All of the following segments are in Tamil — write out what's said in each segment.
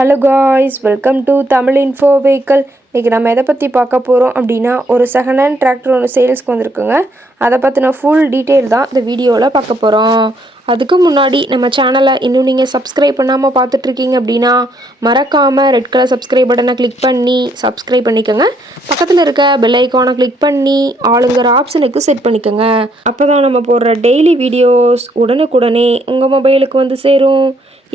Hello guys, welcome to Tamil info vehicle. இன்றைக்கி நம்ம எதை பற்றி பார்க்க போகிறோம் அப்படின்னா, ஒரு செகண்ட் ஹேண்ட் டிராக்டர் ஒன்று சேல்ஸ்க்கு வந்திருக்குங்க. அதை பற்றின ஃபுல் டீட்டெயில் தான் இந்த வீடியோவில் பார்க்க போகிறோம். அதுக்கு முன்னாடி நம்ம சேனலை இன்னும் நீங்கள் சப்ஸ்கிரைப் பண்ணாமல் பார்த்துட்ருக்கீங்க அப்படின்னா, மறக்காமல் ரெட் கலர் சப்ஸ்கிரைப் பட்டனை கிளிக் பண்ணி சப்ஸ்கிரைப் பண்ணிக்கோங்க. பக்கத்தில் இருக்க பெல் ஐக்கானை கிளிக் பண்ணி ஆளுங்கிற ஆப்ஷனுக்கு செட் பண்ணிக்கோங்க. அப்போ தான் நம்ம போடுற டெய்லி வீடியோஸ் உடனுக்குடனே உங்கள் மொபைலுக்கு வந்து சேரும்.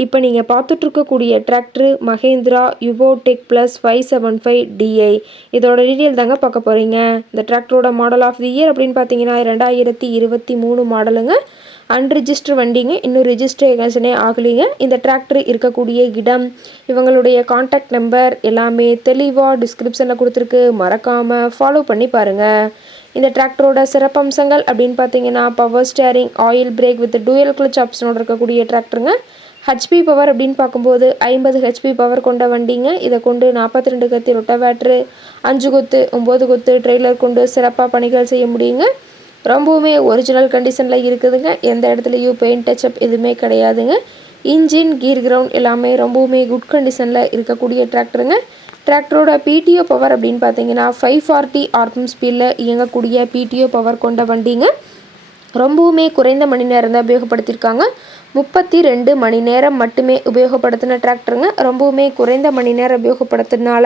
இப்போ நீங்கள் பார்த்துட்ருக்கக்கூடிய டிராக்டரு மஹேந்திரா யுவோடெக் ப்ளஸ் 575DI. இதோட டீட்டெயில் தாங்க பார்க்க போகிறீங்க. இந்த டிராக்டரோட மாடல் ஆஃப் தி இயர் அப்படின்னு பார்த்தீங்கன்னா 2023 மாடலுங்க. அன்ரிஜிஸ்டர் வண்டிங்க, இன்னும் ரிஜிஸ்ட்ரேஷனே ஆகலைங்க. இந்த டிராக்டர் இருக்கக்கூடிய இடம், இவங்களுடைய காண்டாக்ட் நம்பர் எல்லாமே தெளிவாக டிஸ்கிரிப்ஷனில் கொடுத்துருக்கு. மறக்காமல் ஃபாலோ பண்ணி பாருங்கள். இந்த டிராக்டரோட சிறப்பம்சங்கள் அப்படின்னு பார்த்தீங்கன்னா, power steering, oil brake with dual clutch ஆப்ஷனோட இருக்கக்கூடிய டிராக்டருங்க. ஹெச்பி பவர் அப்படின்னு பார்க்கும்போது 50 ஹெச்பி பவர் கொண்ட வண்டிங்க. இதை கொண்டு 42 கத்தி ரொட்டவேட்ரு, 5 கொத்து 9 கொத்து ட்ரெய்லர் கொண்டு சிறப்பாக பணிகள் செய்ய முடியுங்க. ரொம்பவுமே ஒரிஜினல் கண்டிஷனில் இருக்குதுங்க. எந்த இடத்துலையும் பெயிண்ட் டச்சப் எதுவுமே கிடையாதுங்க. இன்ஜின், கீர் கிரவுண்ட் எல்லாமே ரொம்பவுமே குட் கண்டிஷனில் இருக்கக்கூடிய டிராக்டருங்க. டிராக்டரோட பிடிஓ பவர் அப்படின்னு பார்த்தீங்கன்னா 540 RPM ஸ்பீடில் இயங்கக்கூடிய பிடிஓ பவர் கொண்ட வண்டிங்க. ரொம்பவுமே குறைந்த மணி நேரம் தான் உபயோகப்படுத்தியிருக்காங்க. 32 மணி நேரம் மட்டுமே உபயோகப்படுத்தின டிராக்டருங்க. ரொம்பவுமே குறைந்த மணி நேரம் உபயோகப்படுத்துறதுனால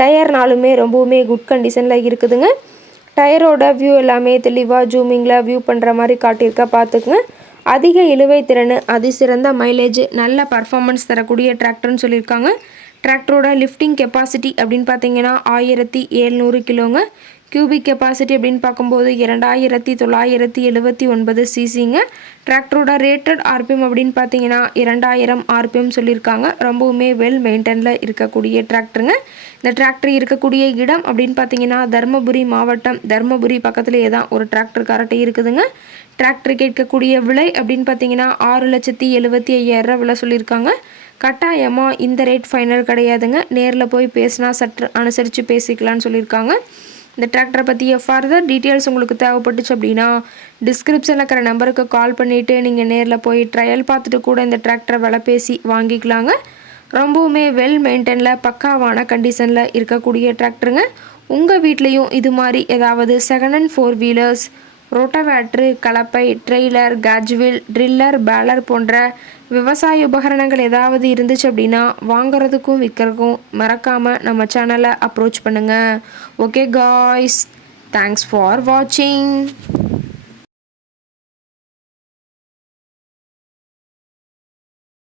டயர்னாலுமே ரொம்பவுமே குட் கண்டிஷனில் இருக்குதுங்க. டயரோட வியூ எல்லாமே தெளிவாக ஜூமிங்கில் வியூ பண்ணுற மாதிரி காட்டியிருக்கா, பார்த்துக்குங்க. அதிக இழுவை திறன், அதிசிறந்த மைலேஜ், நல்ல பர்ஃபார்மன்ஸ் தரக்கூடிய டிராக்டர்னு சொல்லியிருக்காங்க. டிராக்டரோட லிஃப்டிங் கெப்பாசிட்டி அப்படின்னு பார்த்தீங்கன்னா 1700 கிலோங்க. கியூபிக் கெப்பாசிட்டி அப்படின்னு பார்க்கும்போது 2979 சிசிங்க. டிராக்டரோட ரேட்டட் ஆர்பிஎம் அப்படின்னு பார்த்தீங்கன்னா 2000 ஆர்பிஎம் சொல்லியிருக்காங்க. ரொம்பவுமே வெல் மெயின்டைனில் இருக்கக்கூடிய டிராக்டருங்க. இந்த டிராக்டர் இருக்கக்கூடிய இடம் அப்படின்னு பார்த்தீங்கன்னா தருமபுரி மாவட்டம், தருமபுரி பக்கத்துலேயே தான் ஒரு டிராக்டர் கரெக்டாக இருக்குதுங்க. டிராக்டர் கேட்கக்கூடிய விலை அப்படின்னு பார்த்தீங்கன்னா 6,75,000 விலை சொல்லியிருக்காங்க. கட்டாயமாக இந்த ரேட் ஃபைனல் கிடையாதுங்க. நேரில் போய் பேசினா சற்று அனுசரித்து பேசிக்கலான்னு சொல்லியிருக்காங்க. இந்த டிராக்டரை பற்றிய ஃபர்தர் டீட்டெயில்ஸ் உங்களுக்கு தேவைப்பட்டுச்சு அப்படின்னா டிஸ்கிரிப்ஷனில் இருக்கிற நம்பருக்கு கால் பண்ணிவிட்டு நீங்கள் நேரில் போய் ட்ரையல் பார்த்துட்டு கூட இந்த டிராக்டரை விலை பேசி வாங்கிக்கலாங்க. ரொம்பவுமே வெல் மெயின்டைனில் பக்காவான கண்டிஷனில் இருக்கக்கூடிய டிராக்டருங்க. உங்கள் வீட்லேயும் இது மாதிரி ஏதாவது செகண்ட் ஹேண்ட் 4 வீலர்ஸ், ரோட்டவேட்ரு, கலப்பை, ட்ரெய்லர், கேஜ்வில், ட்ரில்லர், பேலர் போன்ற விவசாய உபகரணங்கள் ஏதாவது இருந்துச்சு அப்படின்னா வாங்குறதுக்கும் விற்கிறதுக்கும் மறக்காமல் நம்ம சேனலை அப்ரோச் பண்ணுங்கள். ஓகே காய்ஸ், தேங்க்ஸ் ஃபார் வாட்சிங்.